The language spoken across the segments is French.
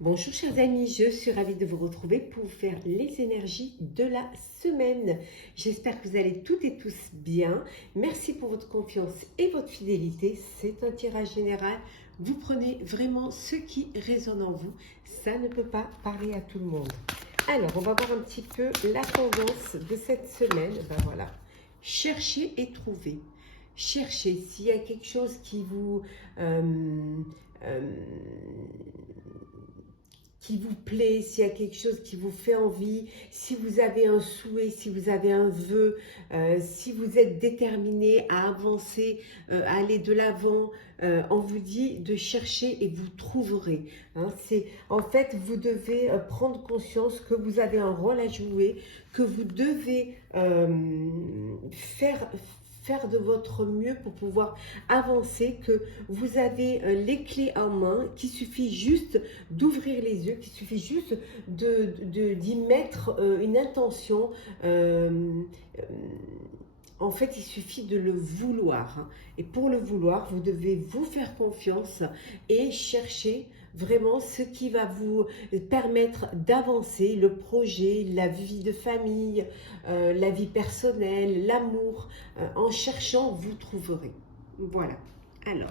Bonjour chers amis, je suis ravie de vous retrouver pour vous faire les énergies de la semaine. J'espère que vous allez toutes et tous bien. Merci pour votre confiance et votre fidélité. C'est un tirage général. Vous prenez vraiment ce qui résonne en vous. Ça ne peut pas parler à tout le monde. Alors, on va voir un petit peu la tendance de cette semaine. Ben voilà, cherchez et trouvez. Cherchez s'il y a quelque chose euh, qui vous plaît, s'il y a quelque chose qui vous fait envie, si vous avez un souhait, si vous avez un vœu, si vous êtes déterminé à avancer, à aller de l'avant, on vous dit de chercher et vous trouverez. Hein. En fait, vous devez prendre conscience que vous avez un rôle à jouer, que vous devez faire de votre mieux pour pouvoir avancer, que vous avez les clés en main, qu'il suffit juste d'ouvrir les yeux, qu'il suffit juste d'y mettre une intention. En fait, il suffit de le vouloir. Hein. Et pour le vouloir, vous devez vous faire confiance et chercher vraiment ce qui va vous permettre d'avancer, le projet, la vie de famille, la vie personnelle, l'amour. En cherchant, vous trouverez. Voilà. Alors,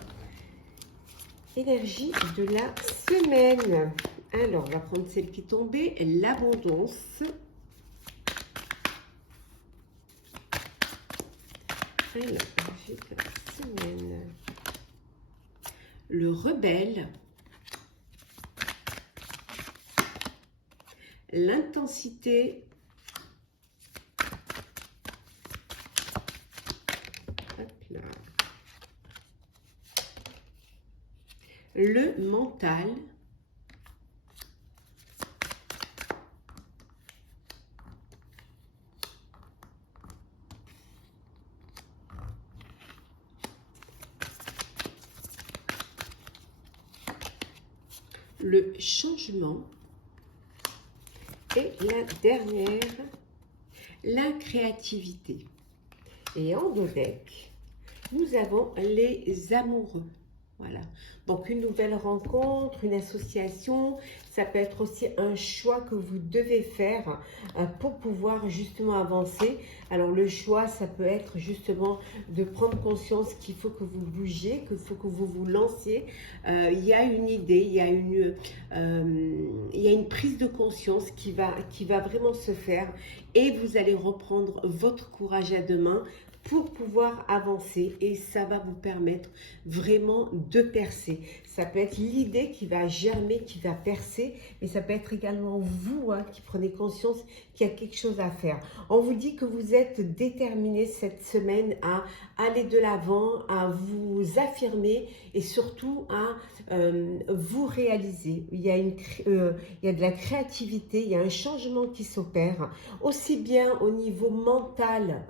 énergie de la semaine. Alors, on va prendre celle qui est tombée, l'abondance. Alors, énergie de la semaine. Le rebelle. L'intensité. Hop là. Le mental. Le changement. Et la dernière, la créativité. Et en dos deck, nous avons les amoureux. Voilà. Donc, une nouvelle rencontre, une association, ça peut être aussi un choix que vous devez faire pour pouvoir justement avancer. Alors, le choix, ça peut être justement de prendre conscience qu'il faut que vous bougiez, qu'il faut que vous vous lanciez. Il y a une idée, il y a une prise de conscience qui va vraiment se faire et vous allez reprendre votre courage à deux mains pour pouvoir avancer et ça va vous permettre vraiment de percer. Ça peut être l'idée qui va germer, qui va percer, mais ça peut être également vous qui prenez conscience qu'il y a quelque chose à faire. On vous dit que vous êtes déterminé cette semaine à aller de l'avant, à vous affirmer et surtout à vous réaliser. Il y a de la créativité, il y a un changement qui s'opère, aussi bien au niveau mental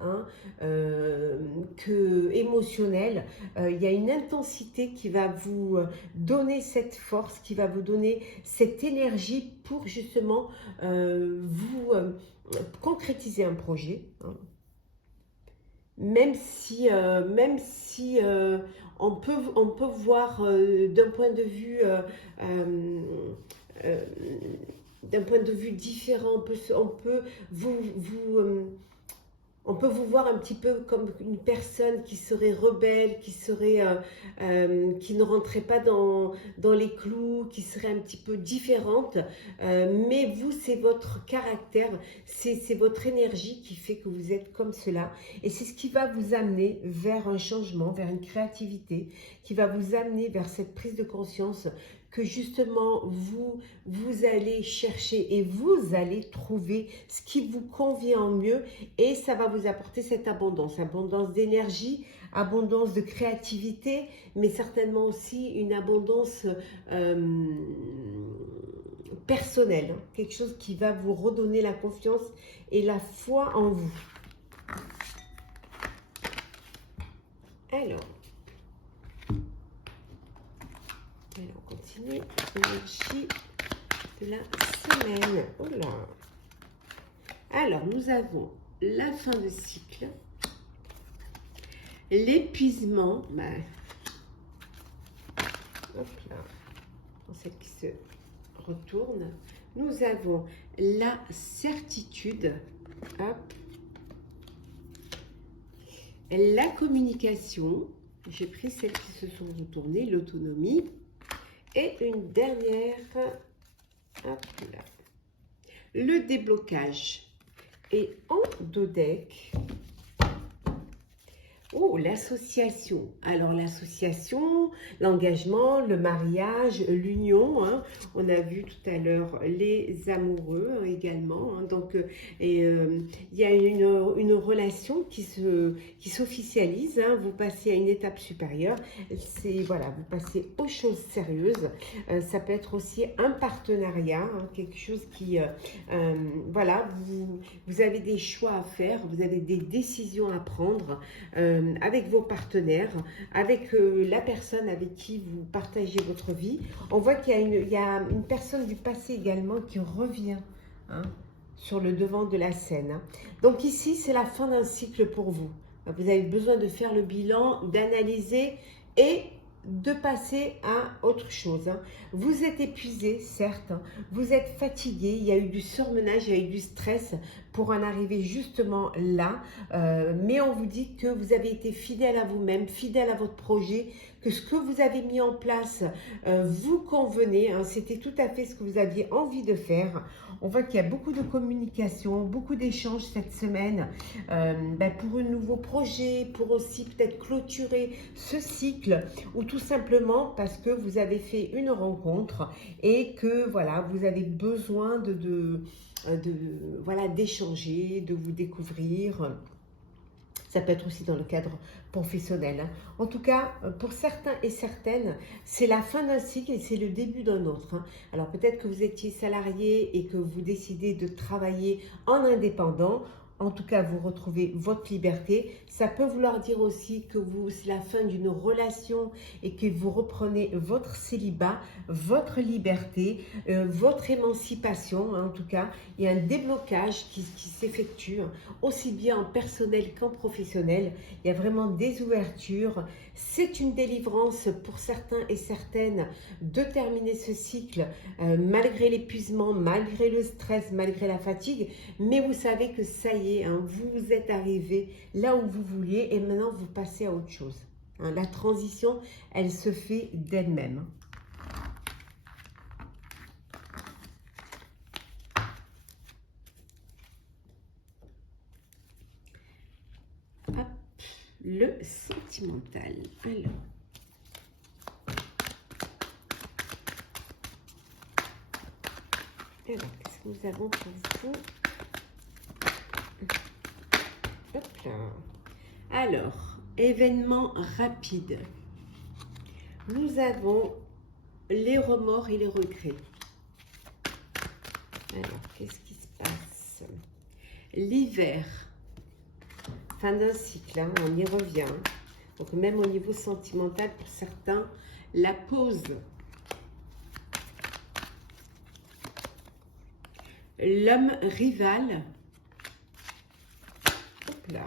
que émotionnel. Il y a une intensité qui va vous donner cette force, qui va vous donner cette énergie pour justement vous concrétiser un projet. Hein. Même si on peut voir d'un point de vue euh, d'un point de vue différent, on peut vous voir un petit peu comme une personne qui serait rebelle, qui ne rentrait pas dans les clous, qui serait un petit peu différente. Mais vous, c'est votre caractère, c'est votre énergie qui fait que vous êtes comme cela. Et c'est ce qui va vous amener vers un changement, vers une créativité, qui va vous amener vers cette prise de conscience que justement vous allez chercher et vous allez trouver ce qui vous convient en mieux et ça va vous apporter cette abondance d'énergie, abondance de créativité, mais certainement aussi une abondance personnelle, hein, quelque chose qui va vous redonner la confiance et la foi en vous. Alors, on continue. Énergie de la semaine. Oh là. Alors, nous avons la fin de cycle, l'épuisement. Hop là. Celle qui se retourne. Nous avons la certitude, hop, la communication, j'ai pris celles qui se sont retournées, l'autonomie, et une dernière, hop là, le déblocage. Et en dos deck, oh, l'association. Alors l'association, l'engagement, le mariage, l'union. Hein. On a vu tout à l'heure les amoureux hein, également. Hein. Donc, il y a une relation qui s'officialise. Hein. Vous passez à une étape supérieure. C'est voilà, vous passez aux choses sérieuses. Ça peut être aussi un partenariat, hein, quelque chose qui, voilà, vous avez des choix à faire, vous avez des décisions à prendre. Avec vos partenaires, avec la personne avec qui vous partagez votre vie. On voit qu'il y a une personne du passé également qui revient hein, sur le devant de la scène. Hein. Donc ici, c'est la fin d'un cycle pour vous. Vous avez besoin de faire le bilan, d'analyser et de passer à autre chose. Hein. Vous êtes épuisé, certes, hein. Vous êtes fatigué, il y a eu du surmenage, il y a eu du stress pour en arriver justement là, mais on vous dit que vous avez été fidèle à vous-même, fidèle à votre projet, que ce que vous avez mis en place vous convenait, hein. C'était tout à fait ce que vous aviez envie de faire. On voit qu'il y a beaucoup de communication, beaucoup d'échanges cette semaine pour un nouveau projet, pour aussi peut-être clôturer ce cycle ou tout simplement parce que vous avez fait une rencontre et que voilà, vous avez besoin voilà, d'échanger, de vous découvrir. Ça peut être aussi dans le cadre professionnel. Hein. En tout cas, pour certains et certaines, c'est la fin d'un cycle et c'est le début d'un autre. Hein. Alors peut-être que vous étiez salarié et que vous décidez de travailler en indépendant. En tout cas, vous retrouvez votre liberté. Ça peut vouloir dire aussi que c'est la fin d'une relation et que vous reprenez votre célibat, votre liberté, votre émancipation. Hein, en tout cas, il y a un déblocage qui s'effectue, hein, aussi bien en personnel qu'en professionnel. Il y a vraiment des ouvertures. C'est une délivrance pour certains et certaines de terminer ce cycle malgré l'épuisement, malgré le stress, malgré la fatigue. Mais vous savez que ça y est, hein, vous êtes arrivé là où vous vouliez et maintenant vous passez à autre chose. Hein, la transition, elle se fait d'elle-même. Hop, le sentimental. Alors, qu'est-ce que nous avons pour vous? Hop là. Alors, événement rapide. Nous avons les remords et les regrets. Alors, qu'est-ce qui se passe? L'hiver, fin d'un cycle, hein, on y revient. Donc, même au niveau sentimental, pour certains, la pause. L'homme rival. Hop là.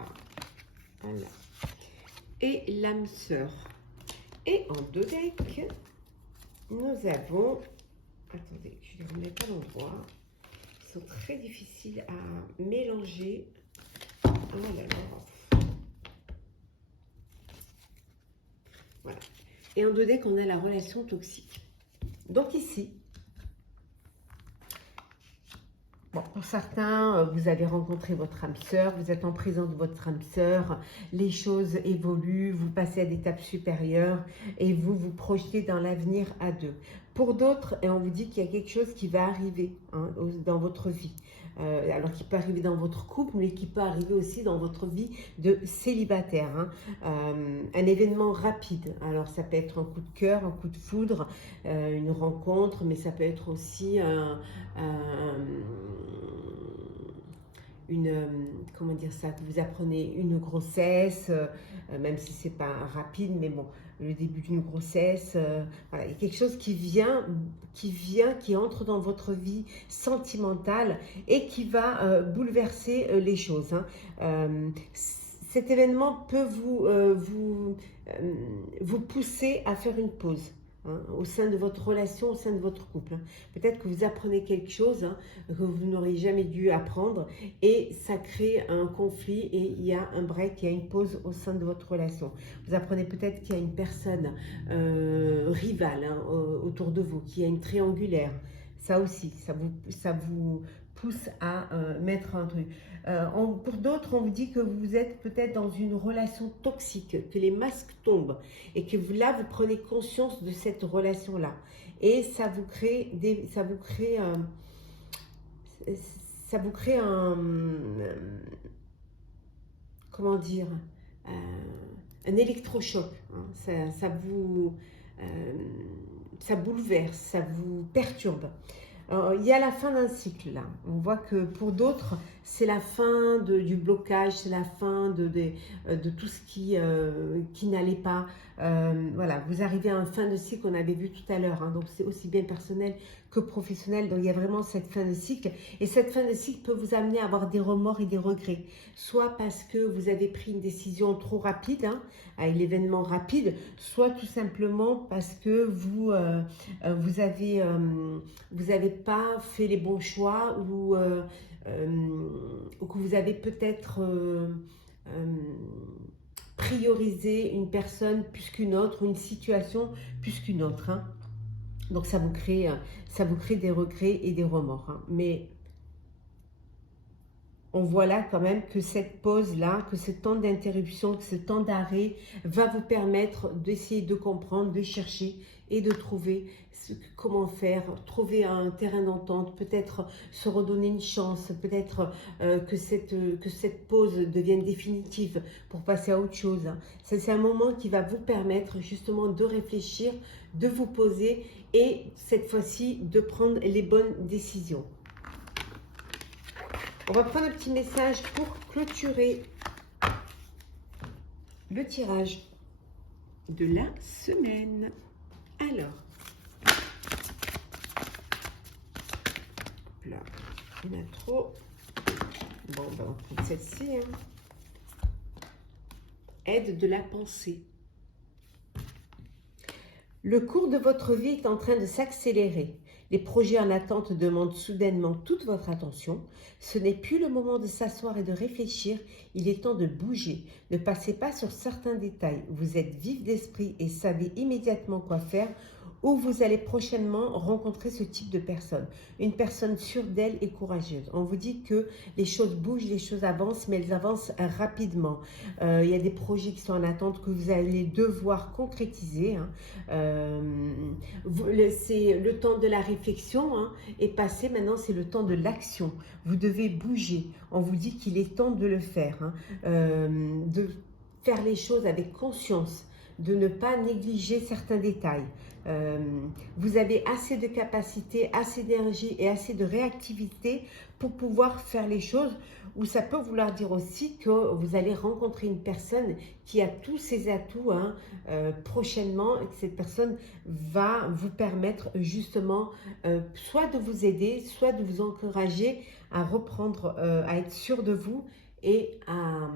Voilà. Et l'âme sœur. Et en deux decks, nous avons... Attendez, je ne les remets pas à l'endroit. Ils sont très difficiles à mélanger. Oh là là. Voilà. Et en deux decks, on a la relation toxique. Donc ici, bon, pour certains, vous avez rencontré votre âme sœur, vous êtes en présence de votre âme sœur, les choses évoluent, vous passez à l'étape supérieure et vous vous projetez dans l'avenir à deux. Pour d'autres, on vous dit qu'il y a quelque chose qui va arriver hein, dans votre vie. Alors qui peut arriver dans votre couple, mais qui peut arriver aussi dans votre vie de célibataire. Hein. Un événement rapide. Alors ça peut être un coup de cœur, un coup de foudre, une rencontre, mais ça peut être aussi comment dire ça, que vous apprenez une grossesse, même si c'est pas rapide, mais bon, le début d'une grossesse, voilà, il y a quelque chose qui entre dans votre vie sentimentale et qui va bouleverser les choses. Hein. Cet événement peut vous pousser à faire une pause. hein, au sein de votre relation, au sein de votre couple. Hein. Peut-être que vous apprenez quelque chose hein, que vous n'auriez jamais dû apprendre et ça crée un conflit et il y a un break, il y a une pause au sein de votre relation. Vous apprenez peut-être qu'il y a une personne rivale hein, autour de vous, qu'il y a une triangulaire. Ça aussi, ça vous pousse à mettre un truc. Pour d'autres, on vous dit que vous êtes peut-être dans une relation toxique, que les masques tombent et que là, vous prenez conscience de cette relation-là. Et ça vous crée comment dire, euh, un électrochoc. Hein. Euh, ça bouleverse, ça vous perturbe. Il y a la fin d'un cycle là. On voit que pour d'autres, c'est la fin du blocage, c'est la fin de tout ce qui n'allait pas. Voilà, vous arrivez à un fin de cycle qu'on avait vu tout à l'heure. Hein, donc c'est aussi bien personnel que professionnel. Donc il y a vraiment cette fin de cycle. Et cette fin de cycle peut vous amener à avoir des remords et des regrets. Soit parce que vous avez pris une décision trop rapide, hein, avec l'événement rapide, soit tout simplement parce que vous avez pas fait les bons choix ou que vous avez peut-être priorisé une personne plus qu'une autre ou une situation plus qu'une autre. Hein. Donc ça vous crée des regrets et des remords. Hein. Mais on voit là quand même que cette pause-là, que ce temps d'interruption, que ce temps d'arrêt va vous permettre d'essayer de comprendre, de chercher et de trouver comment faire, trouver un terrain d'entente, peut-être se redonner une chance, peut-être que cette pause devienne définitive pour passer à autre chose. C'est un moment qui va vous permettre justement de réfléchir, de vous poser et cette fois-ci de prendre les bonnes décisions. On va prendre un petit message pour clôturer le tirage de la semaine. Alors, là, il y en a trop. Bon, ben on prend celle-ci. Hein. Aide de la pensée. Le cours de votre vie est en train de s'accélérer. Les projets en attente demandent soudainement toute votre attention. Ce n'est plus le moment de s'asseoir et de réfléchir, il est temps de bouger. Ne passez pas sur certains détails. Vous êtes vif d'esprit et savez immédiatement quoi faire ou vous allez prochainement rencontrer ce type de personne. Une personne sûre d'elle et courageuse. On vous dit que les choses bougent, les choses avancent, mais elles avancent rapidement. Il y a des projets qui sont en attente que vous allez devoir concrétiser. Hein. C'est le temps de la réflexion hein, est passé, maintenant c'est le temps de l'action. Vous devez bouger. On vous dit qu'il est temps de le faire. Hein. De faire les choses avec conscience, de ne pas négliger certains détails. Vous avez assez de capacité, assez d'énergie et assez de réactivité pour pouvoir faire les choses, ou ça peut vouloir dire aussi que vous allez rencontrer une personne qui a tous ses atouts hein, prochainement et que cette personne va vous permettre justement soit de vous aider, soit de vous encourager à reprendre, à être sûr de vous et à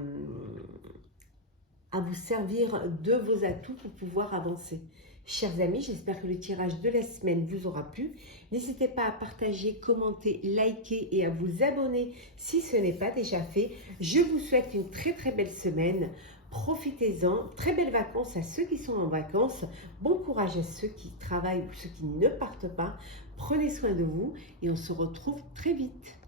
vous servir de vos atouts pour pouvoir avancer. Chers amis, j'espère que le tirage de la semaine vous aura plu. N'hésitez pas à partager, commenter, liker et à vous abonner si ce n'est pas déjà fait. Je vous souhaite une très très belle semaine. Profitez-en. Très belles vacances à ceux qui sont en vacances. Bon courage à ceux qui travaillent ou ceux qui ne partent pas. Prenez soin de vous et on se retrouve très vite.